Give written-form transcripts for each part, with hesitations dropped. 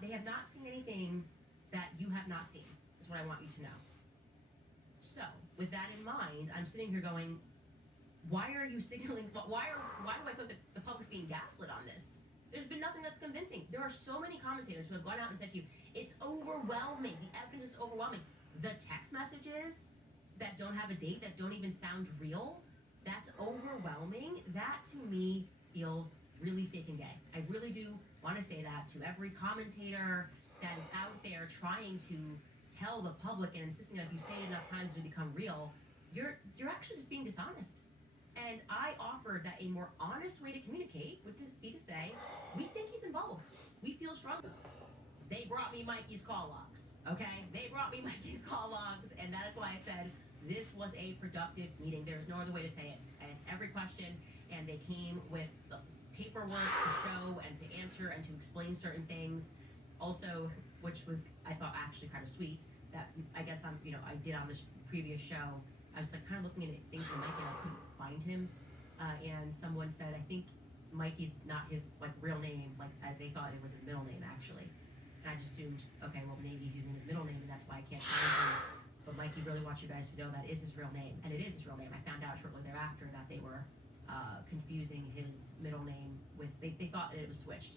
they have not seen anything that you have not seen, is what I want you to know. So, with that in mind, I'm sitting here going, why are you signaling, why do I feel that the public's being gaslit on this? There's been nothing that's convincing. There are so many commentators who have gone out and said to you, it's overwhelming, the evidence is overwhelming. The text messages that don't have a date, that don't even sound real, that's overwhelming. That to me feels really fake and gay. I really do want to say that to every commentator that is out there trying to tell the public and insisting that if you say it enough times it'll become real, you're actually just being dishonest. And I offered that a more honest way to communicate would be to say, we think he's involved. We feel strongly. They brought me Mikey's call logs, okay? They brought me Mikey's call logs, and that is why I said this was a productive meeting. There's no other way to say it. I asked every question, and they came with the paperwork to show and to answer and to explain certain things. Also, which was, I thought, actually kind of sweet, that I guess I did on the previous show. I was like kind of looking at things for Mikey, and I couldn't find him. And someone said, I think Mikey's not his real name. They thought it was his middle name actually. And I just assumed, okay, well maybe he's using his middle name, and that's why I can't find him. But Mikey really wants you guys to know that is his real name, and it is his real name. I found out shortly thereafter that they were confusing his middle name with. They thought it was switched.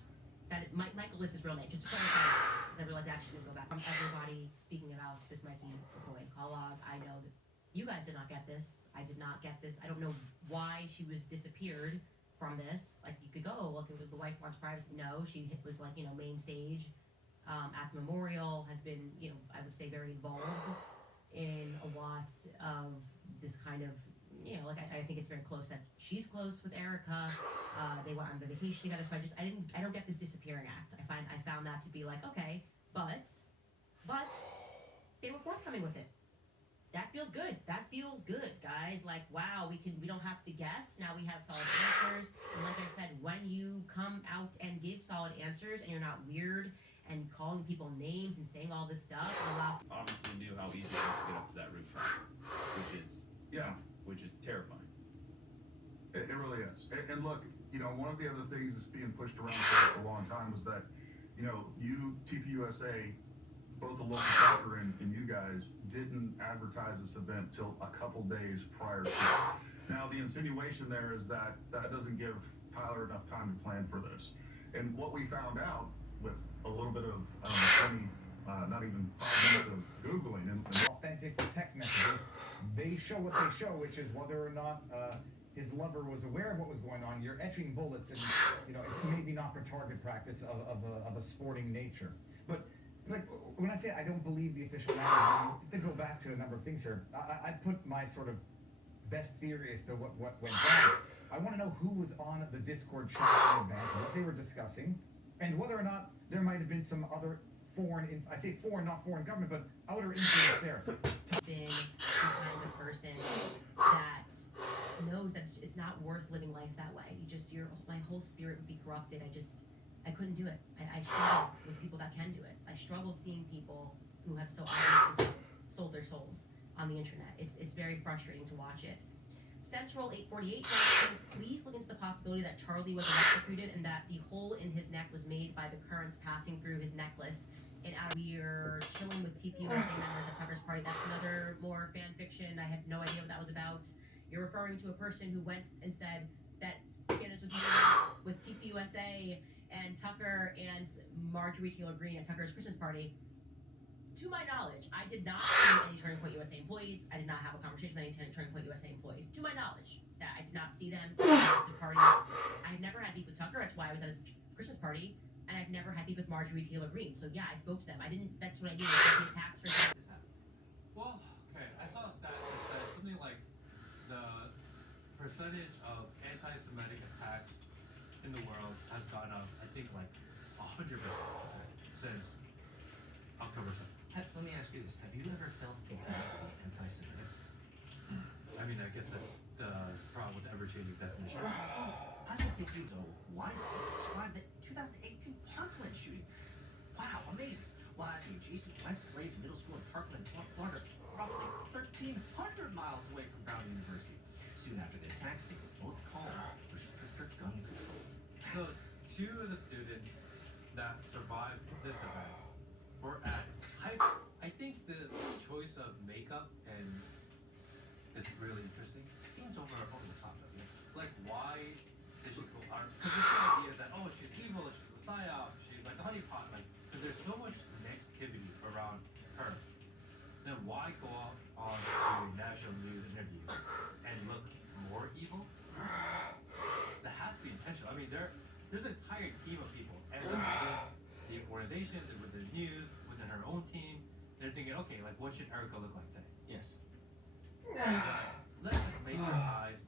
That Michael is his real name. Just to clarify, because I realized I actually didn't go back. From everybody speaking about this Mikey McCoy call log, I know that you guys did not get this. I did not get this. I don't know why she was disappeared from this. Like, you could go, look, the wife wants privacy. No, she was main stage at the memorial, has been, I would say very involved in a lot of this kind of, I think it's very close that she's close with Erica. They went on vacation together, so I don't get this disappearing act. I found that to be okay, but they were forthcoming with it. That feels good. That feels good, guys. Wow, we don't have to guess. Now we have solid answers. And like I said, when you come out and give solid answers and you're not weird and calling people names and saying all this stuff, it allows. Obviously knew how easy it was to get up to that rooftop, which is terrifying. It really is. And look, one of the other things that's being pushed around for a long time was that, you, TPUSA, both the local soccer and you guys didn't advertise this event till a couple days prior to it. Now, the insinuation there is that doesn't give Tyler enough time to plan for this. And what we found out with a little bit of, not even 5 minutes of Googling and authentic text messages, they show what they show, which is whether or not his lover was aware of what was going on. You're etching bullets, and it's maybe not for target practice of a sporting nature. But when I say I don't believe the official narrative, if they go back to a number of things here, I put my sort of best theory as to what went down. I want to know who was on the Discord chat in advance, what they were discussing, and whether or not there might have been some other foreign, I say foreign, not foreign government, but outer influence there. Been the kind of person that knows that it's not worth living life that way. My whole spirit would be corrupted. I couldn't do it. I struggle with people that can do it. I struggle seeing people who have so obviously sold their souls on the internet. It's very frustrating to watch it. Central 848 says, please look into the possibility that Charlie was electrocuted and that the hole in his neck was made by the currents passing through his necklace. And we're chilling with TPUSA members of Tucker's party. That's another more fan fiction. I have no idea what that was about. You're referring to a person who went and said that Candace was meeting with TPUSA and Tucker and Marjorie Taylor Greene at Tucker's Christmas party. To my knowledge, I did not see any Turning Point USA employees. I did not have a conversation with any Turning Point USA employees. To my knowledge, that I did not see them at the party. I've never had beef with Tucker. That's why I was at his Christmas party. And I've never had beef with Marjorie Taylor Greene. So yeah, I spoke to them. That's what I did. I attacked for this. Well, okay, I saw a stat that said something like the percentage of anti-Semitic attacks in the world has gone up, I think 100% since October 7th. Let me ask you this. Have you ever felt openly anti-Semitic? I mean, I guess that's the problem with the ever-changing definition. I don't think you know why describe the 2018 Parkland shooting. Wow, amazing. Why, the adjacent West Glades Middle School in Parkland, Florida, roughly 1,300 miles away from Brown University. Soon after the attacks, they were both called for stricter gun control. So, two of the students that survived this event were at high school. I think the choice of makeup and is really interesting. It seems over the top, doesn't it? Like, why did she go out? Because the idea is that, oh, she's evil, she's a psyop, she's like a honeypot. Like, because there's so much negativity around her. Then why go out on to a national news interview and look more evil? That has to be intentional. I mean, there's an entire team of people, and within the organization, within the news, within her own team, they're thinking, okay, like, what should Erica look like today? Yes. Let's just make her eyes